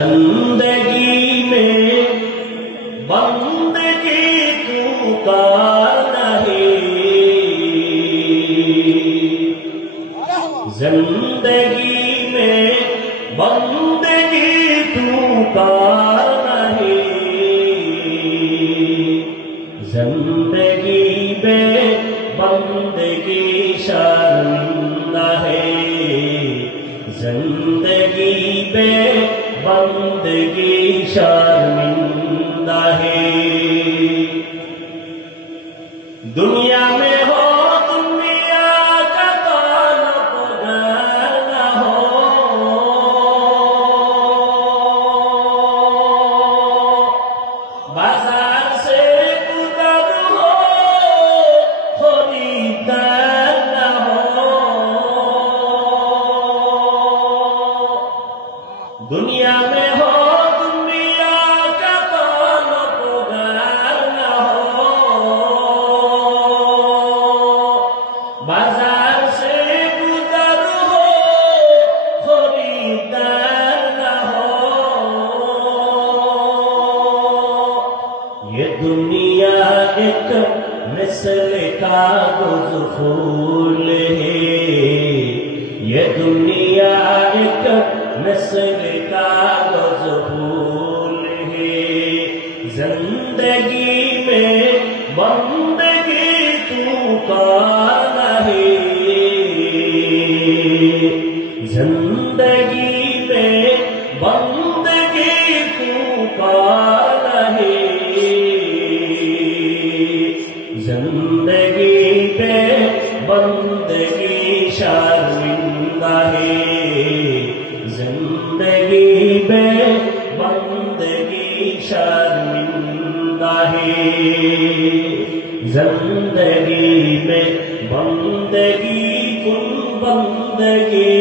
زندگی میں بندگی تو کا نہیں، زندگی میں بندگی تو کا نہیں، زندگی میں بندگی شرمندہ ہے، زندگی میں بندگی شرمندہ ہے۔ دنیا میں ہو دنیا کا طالب گر نہ ہو، بازار سے گزر ہو خریدار نہ ہو، دنیا میں ہو دنیا کا طالب گر نہ ہو، بازار سے گزر ہو خریدار نہ ہو۔ یہ دنیا ایک مثل کاغذ پھول ہے، یہ دنیا ایک مثل کاغذ پھول ہے، زندگی میں بندگی تو کا نہیں، زندگی میں بندگی تو کا نہیں، زندگی پہ بندگی شرمندہ ہے، زندگی میں بندگی شرمندہ ہے، زندگی میں بندگی کن بندگی،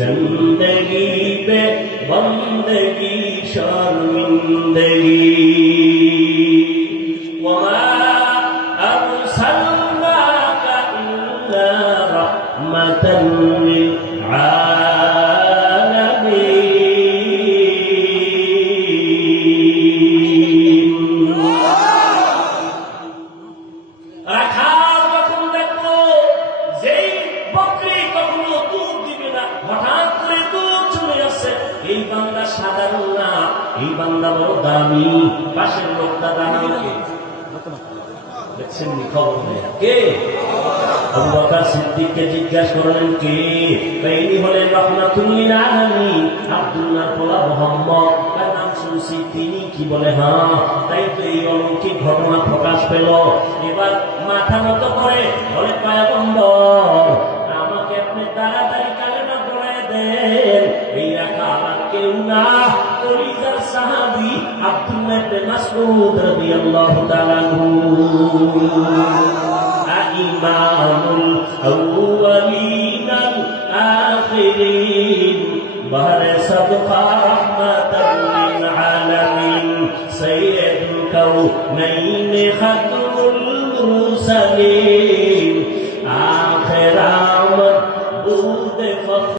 زندگی میں بندگی شرمندگی۔ وما أرسلناك إلا رحمة للعالمين، রাখাল যখন দেখলো যেই বকরি কখনো দুধ দিবে না, হঠাৎ করে দুধ চলে আসছে, এই বান্দা সাধারণ না, এই বান্দা বড় দামি। পাশের লোকটা দামি কে দেখছেন, খবর নেই কে? আবু বকর সিদ্দিককে জিজ্ঞাসা করলেন কে? ইনি হলেন রাহমাতুল লিল আলামিন, আব্দুল্লাহর পোলা মুহাম্মদ, তার নাম শুনছি। তিনি কি বলে? হ্যাঁ, তাই তো এই অলৌকিক ঘটনা প্রকাশ পেল। এবার মাথা নত করে বলে, পয়গম্বর আমাকে আপনি তাড়াতাড়ি কালেমা পড়ায় দেন। এই রাখাল আর কেউ না, কলিজার সাহাবী আব্দুল্লাহ ইবনে মাসউদ রাদিয়াল্লাহু তাআলা আনহু। ইমামুল আউয়ালিনাল আখিরিন, বাহরে সাদকা রাহমাতাল লিল আলামিন, সাইয়্যিদুল কাউনাইন খাতমুল মুরসালিন, আখির আমদ বুদ